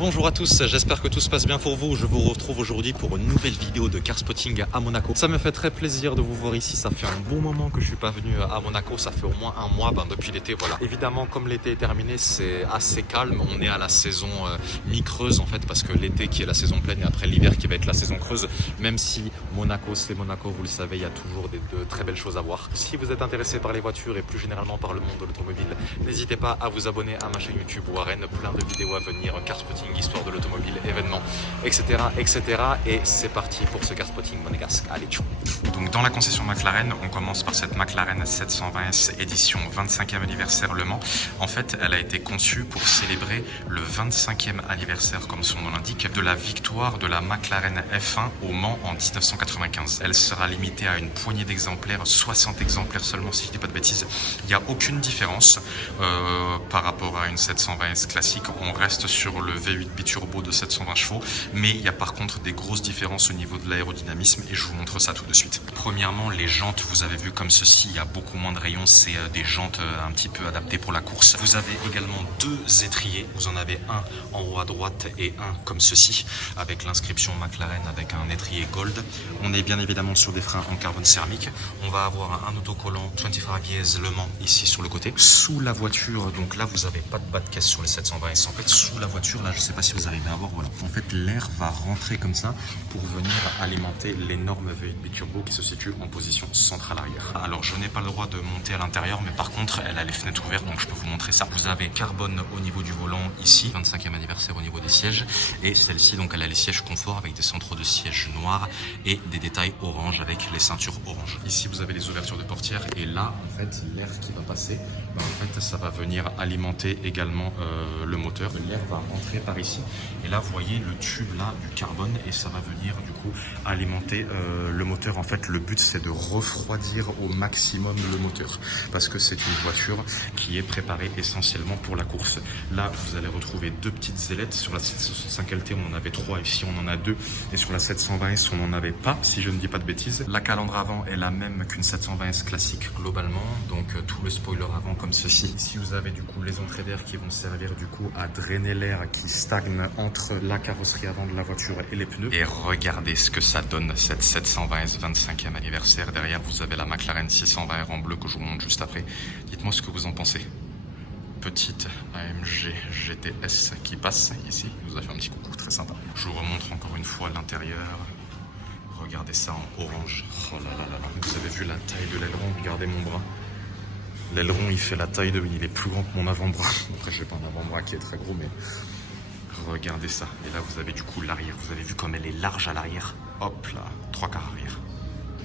Bonjour à tous, j'espère que tout se passe bien pour vous. Je vous retrouve aujourd'hui pour une nouvelle vidéo de car spotting à Monaco. Ça me fait très plaisir de vous voir ici, ça fait un bon moment que je suis pas venu à Monaco, ça fait au moins un mois depuis l'été, voilà. Évidemment, comme l'été est terminé, c'est assez calme, on est à la saison mi-creuse en fait, parce que l'été qui est la saison pleine et après l'hiver qui va être la saison creuse, même si Monaco c'est Monaco, vous le savez, il y a toujours de très belles choses à voir. Si vous êtes intéressé par les voitures et plus généralement par le monde de l'automobile, n'hésitez pas à vous abonner à ma chaîne YouTube Warren, plein de vidéos à venir, car spotting, histoire de l'automobile, événements, etc., etc. Et c'est parti pour ce car spotting monégasque. Allez, tchou. Donc dans la concession McLaren, on commence par cette McLaren 720S édition 25e anniversaire Le Mans. En fait, elle a été conçue pour célébrer le 25e anniversaire, comme son nom l'indique, de la victoire de la McLaren F1 au Mans en 1995. Elle sera limitée à une poignée d'exemplaires, 60 exemplaires seulement si je dis pas de bêtises. Il n'y a aucune différence par rapport à une 720S classique. On reste sur le V8 biturbo de 720 chevaux, mais il y a par contre des grosses différences au niveau de l'aérodynamisme et je vous montre ça tout de suite. Premièrement, les jantes, vous avez vu comme ceci, il y a beaucoup moins de rayons, c'est des jantes un petit peu adaptées pour la course. Vous avez également deux étriers, vous en avez un en haut à droite et un comme ceci, avec l'inscription McLaren avec un étrier gold. On est bien évidemment sur des freins en carbone céramique. On va avoir un autocollant 25 Years Le Mans ici sur le côté. Sous la voiture, donc là vous n'avez pas de bas de caisse sur les 720S. En fait, sous la voiture, là je ne sais pas si vous arrivez à voir, voilà. En fait, l'air va rentrer comme ça pour venir alimenter l'énorme V8 biturbo qui se situe en position centrale arrière. Alors, je n'ai pas le droit de monter à l'intérieur, mais par contre, elle a les fenêtres ouvertes, donc je peux vous montrer ça. Vous avez carbone au niveau du volant ici, 25e anniversaire au niveau des sièges, et celle-ci, donc, elle a les sièges confort avec des centres de sièges noirs et des détails orange avec les ceintures orange. Ici, vous avez les ouvertures de portières, et là, en fait, l'air qui va passer, en fait, ça va venir alimenter également le moteur. L'air va rentrer par ici, et là, vous voyez le tube là du carbone, et ça va venir du coup alimenter le moteur. En fait, le but c'est de refroidir au maximum le moteur parce que c'est une voiture qui est préparée essentiellement pour la course. Là, vous allez retrouver deux petites ailettes. Sur la 765 LT, on en avait trois, ici on en a deux, et sur la 720S, on n'en avait pas, si je ne dis pas de bêtises. La calandre avant est la même qu'une 720S classique globalement, donc tout le spoiler avant comme ceci. Ici, vous avez du coup les entrées d'air qui vont servir du coup à drainer l'air qui stagne entre la carrosserie avant de la voiture et les pneus. Et regardez ce que ça donne, cette 720S 25e anniversaire. Derrière, vous avez la McLaren 620R en bleu que je vous montre juste après. Dites-moi ce que vous en pensez. Petite AMG GTS qui passe ici. Il nous a fait un petit coucou très sympa. Je vous remontre encore une fois l'intérieur. Regardez ça en orange. Oh là là là là. Vous avez vu la taille de l'aileron. Regardez mon bras. L'aileron, il fait la taille de... Il est plus grand que mon avant-bras. Après, je n'ai pas un avant-bras qui est très gros, mais... Regardez ça. Et là, vous avez du coup l'arrière. Vous avez vu comme elle est large à l'arrière. Hop là, 3 quarts arrière.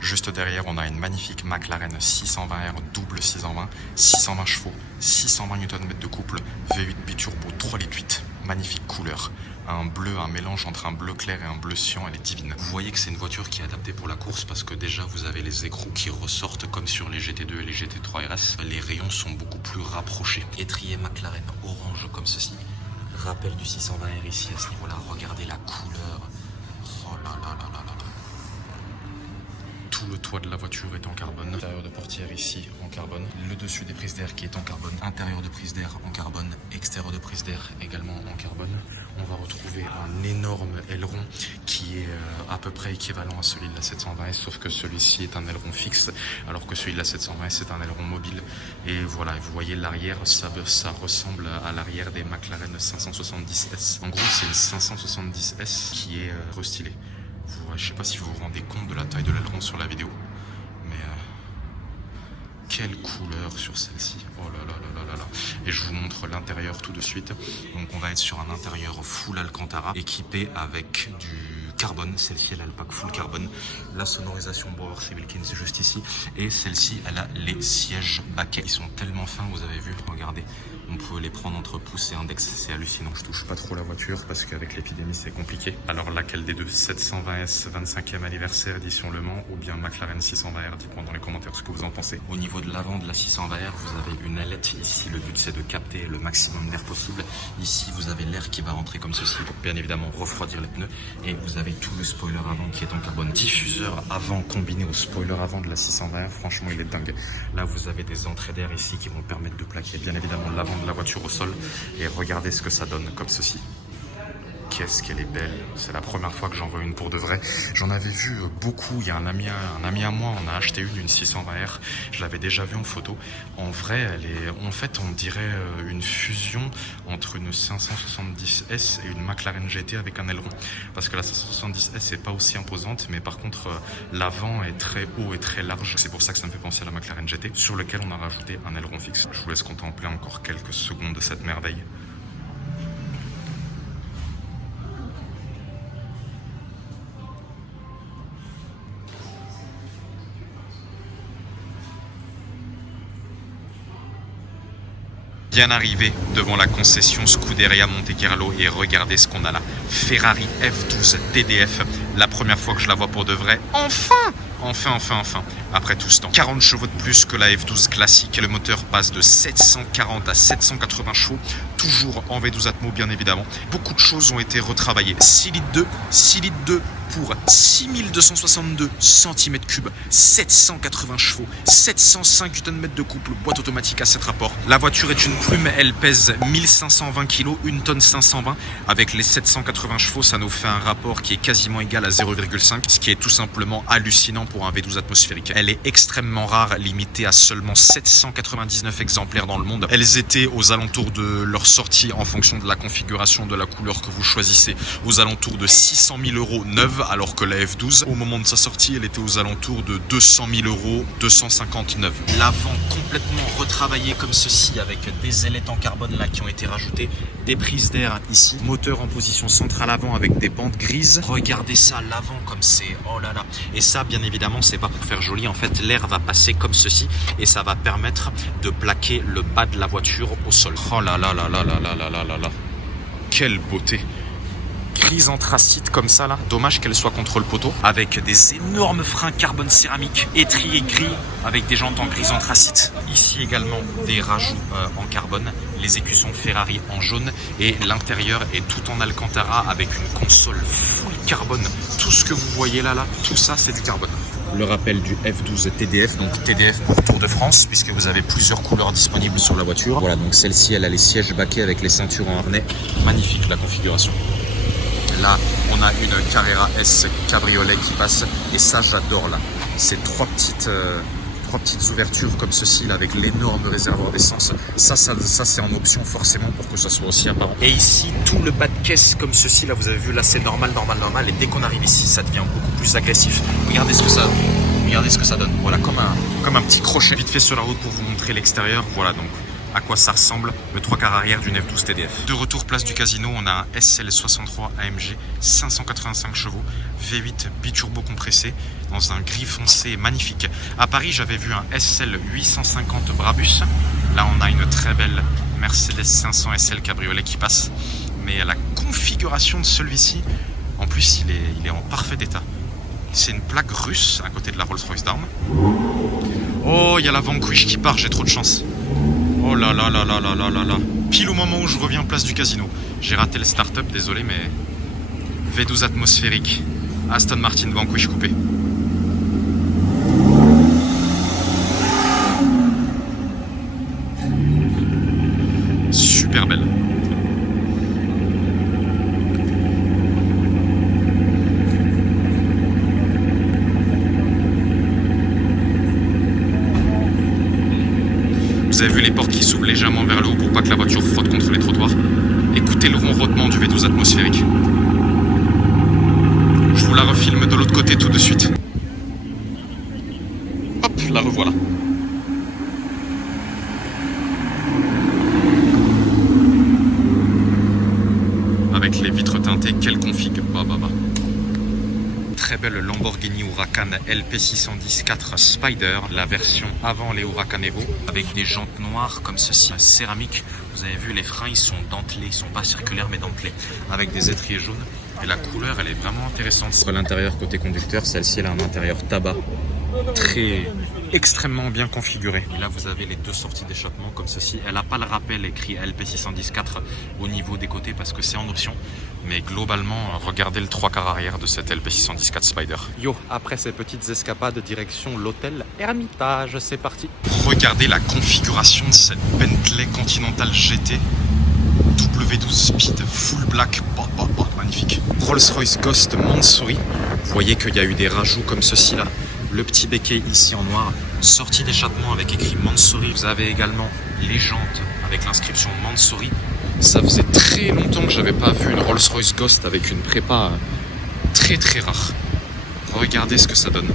Juste derrière, on a une magnifique McLaren 620R double 620, 620 chevaux, 620 Nm de couple, V8 biturbo 3,8 litres. Magnifique couleur. Un bleu, un mélange entre un bleu clair et un bleu cyan, elle est divine. Vous voyez que c'est une voiture qui est adaptée pour la course parce que déjà vous avez les écrous qui ressortent comme sur les GT2 et les GT3 RS. Les rayons sont beaucoup plus rapprochés. Étrier McLaren orange comme ceci. Rappel du 620R ici à ce niveau-là. Regardez la couleur. Oh là là là là là. Tout le toit de la voiture est en carbone. Intérieur de portière ici en carbone. Le dessus des prises d'air qui est en carbone. Intérieur de prise d'air en carbone. Extérieur de prise d'air également en carbone. On va retrouver un énorme aileron qui est à peu près équivalent à celui de la 720S, sauf que celui-ci est un aileron fixe, alors que celui de la 720S c'est un aileron mobile. Et voilà, vous voyez l'arrière, ça ressemble à l'arrière des McLaren 570S. En gros, c'est une 570S qui est restylée. Je ne sais pas si vous vous rendez compte de la taille de l'aileron sur la vidéo, mais quelle couleur sur celle-ci. Oh là là là là là là. Et je vous montre l'intérieur tout de suite. Donc on va être sur un intérieur full Alcantara équipé avec du carbone. Celle-ci elle a le pack full carbone. La sonorisation Bauer Wilkins juste ici. Et celle-ci elle a les sièges baquets. Ils sont tellement fins, vous avez vu, regardez. On peut les prendre entre pouce et index, c'est hallucinant. Je touche pas trop la voiture parce qu'avec l'épidémie c'est compliqué. Alors laquelle des deux, 720S 25e anniversaire édition Le Mans ou bien McLaren 620R? Dites-moi dans les commentaires ce que vous en pensez. Au niveau de l'avant de la 620R, vous avez une ailette ici. Le but c'est de capter le maximum d'air possible. Ici vous avez l'air qui va rentrer comme ceci pour bien évidemment refroidir les pneus. Et vous avez tout le spoiler avant qui est en carbone. Diffuseur avant combiné au spoiler avant de la 620R, franchement il est dingue. Là vous avez des entrées d'air ici qui vont permettre de plaquer bien évidemment l'avant de la voiture au sol et regardez ce que ça donne comme ceci. qu'est-ce qu'elle est belle. C'est la première fois que j'en vois une pour de vrai. J'en avais vu beaucoup. Il y a un ami à moi, on a acheté une 620R. Je l'avais déjà vue en photo. En vrai, elle est, en fait, on dirait une fusion entre une 570S et une McLaren GT avec un aileron. Parce que la 570S n'est pas aussi imposante, mais par contre, l'avant est très haut et très large. C'est pour ça que ça me fait penser à la McLaren GT, sur lequel on a rajouté un aileron fixe. Je vous laisse contempler encore quelques secondes de cette merveille. Bien arrivé devant la concession Scuderia Monte Carlo et regardez ce qu'on a là. Ferrari F12 TDF, la première fois que je la vois pour de vrai. Enfin, après tout ce temps. 40 chevaux de plus que la F12 classique. Le moteur passe de 740 à 780 chevaux, toujours en V12 Atmo bien évidemment. Beaucoup de choses ont été retravaillées. 6 litres 2 pour 6262 cm3, 780 chevaux, 705 Nm de couple, boîte automatique à 7 rapports. La voiture est une plume, elle pèse 1520 kg, 1 tonne 520. Avec les 780 chevaux, ça nous fait un rapport qui est quasiment égal à 0,5, ce qui est tout simplement hallucinant pour un V12 atmosphérique. Elle est extrêmement rare, limitée à seulement 799 exemplaires dans le monde. Elles étaient aux alentours de leur sortie en fonction de la configuration de la couleur que vous choisissez, aux alentours de 600 000 € neuve, alors que la F12, au moment de sa sortie, elle était aux alentours de 200 000 €, 259. L'avant complètement retravaillé comme ceci, avec des ailettes en carbone là qui ont été rajoutées, des prises d'air ici, moteur en position centrale avant avec des bandes grises. Regardez ça, l'avant comme c'est, oh là là. Et ça, bien évidemment, c'est pas pour faire joli. En fait, l'air va passer comme ceci et ça va permettre de plaquer le bas de la voiture au sol. Oh là là là là là là là là là là. Quelle beauté! Grise anthracite comme ça là, dommage qu'elle soit contre le poteau, avec des énormes freins carbone céramique, étriers gris avec des jantes en grise anthracite. Ici également des rajouts en carbone, les écussons Ferrari en jaune et l'intérieur est tout en alcantara avec une console full carbone. Tout ce que vous voyez là, tout ça c'est du carbone. Le rappel du F12 TDF, donc TDF pour Tour de France, puisque vous avez plusieurs couleurs disponibles sur la voiture. Voilà, donc celle-ci, elle a les sièges baquets avec les ceintures en harnais. Magnifique la configuration. Là, on a une Carrera S cabriolet qui passe, et ça, j'adore là. Ces trois petites ouvertures comme ceci là, avec l'énorme réservoir d'essence. Ça c'est en option forcément pour que ça soit aussi apparent. Et ici, tout le bas de caisse comme ceci là, vous avez vu là, c'est normal. Et dès qu'on arrive ici, ça devient beaucoup plus agressif. Regardez ce que ça donne. Voilà, comme un petit crochet. Vite fait sur la route pour vous montrer l'extérieur. Voilà donc à quoi ça ressemble le 3 quarts arrière d'une F12 TDF. De retour place du Casino, on a un SL63 AMG 585 chevaux V8 biturbo compressé dans un gris foncé magnifique. À Paris, j'avais vu un SL 850 Brabus. Là, on a une très belle Mercedes 500 SL cabriolet qui passe. Mais la configuration de celui-ci, en plus, il est en parfait état. C'est une plaque russe à côté de la Rolls-Royce d'armes. Oh, il y a la Vanquish qui part, j'ai trop de chance. Oh là là là là là là là là. Pile au moment où je reviens place du Casino. J'ai raté le start-up, désolé, mais V12 atmosphérique, Aston Martin Vanquish coupé. Super belle. Vous avez vu les portes qui s'ouvrent légèrement vers le haut pour pas que la voiture frotte contre les trottoirs. Écoutez le ronronnement du V12 atmosphérique. Je vous la refilme de l'autre côté tout de suite. Hop, la revoilà. Avec les vitres teintées, quelle config. Très belle Lamborghini Huracan LP610 4 Spider, la version avant les Huracan Evo, avec des jantes noires comme ceci, céramique. Vous avez vu, les freins ils sont dentelés, ils sont pas circulaires mais dentelés, avec des étriers jaunes. Et la couleur elle est vraiment intéressante. Sur l'intérieur côté conducteur, celle-ci elle a un intérieur tabac, extrêmement bien configuré. Et là vous avez les deux sorties d'échappement comme ceci. Elle n'a pas le rappel écrit LP610-4 au niveau des côtés parce que c'est en option. Mais globalement, regardez le 3 quarts arrière de cette LP610-4 Spider. Yo, après ces petites escapades direction l'hôtel Hermitage, c'est parti. Regardez la configuration de cette Bentley Continental GT W12 Speed Full Black. Magnifique. magnifique. Rolls-Royce Ghost Mansouri. Vous voyez qu'il y a eu des rajouts comme ceci là. Le petit béquet ici en noir, sortie d'échappement avec écrit Mansouri. Vous avez également les jantes avec l'inscription Mansouri. Ça faisait très longtemps que j'avais pas vu une Rolls-Royce Ghost avec une prépa très très rare. Regardez ce que ça donne.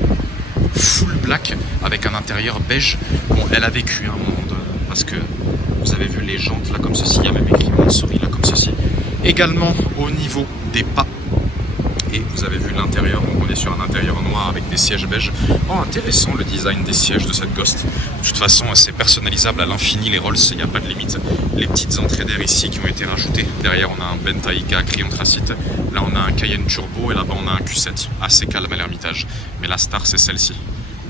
Full black avec un intérieur beige. Bon, elle a vécu un moment parce que vous avez vu les jantes là comme ceci. Il y a même écrit Mansouri là comme ceci. Également au niveau des pas. Et vous avez vu l'intérieur, donc on est sur un intérieur noir avec des sièges beige. Oh, intéressant le design des sièges de cette Ghost. De toute façon, c'est personnalisable à l'infini les Rolls, il n'y a pas de limite. Les petites entrées d'air ici qui ont été rajoutées. Derrière, on a un Bentayga gris anthracite. Là, on a un Cayenne Turbo et là-bas, on a un Q7. Assez calme à l'Hermitage. Mais la star, c'est celle-ci.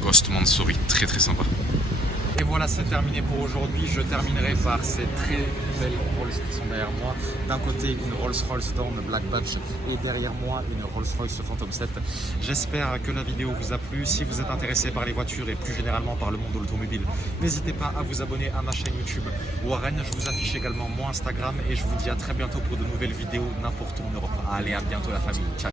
Ghost Mansouri, très très sympa. Et voilà, c'est terminé pour aujourd'hui. Je terminerai par ces très belles Rolls qui sont derrière moi. D'un côté, une Rolls-Royce Dawn Black Badge et derrière moi, une Rolls-Royce Phantom 7. J'espère que la vidéo vous a plu. Si vous êtes intéressé par les voitures et plus généralement par le monde de l'automobile, n'hésitez pas à vous abonner à ma chaîne YouTube Warren. Je vous affiche également mon Instagram et je vous dis à très bientôt pour de nouvelles vidéos n'importe où en Europe. Allez, à bientôt la famille. Ciao.